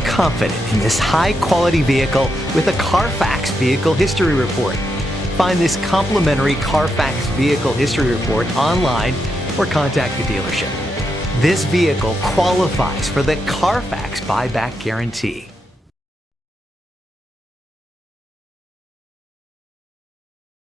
Feel confident in this high-quality vehicle with a CARFAX Vehicle History Report. Find this complimentary CARFAX Vehicle History Report online or contact the dealership. This vehicle qualifies for the CARFAX Buyback Guarantee.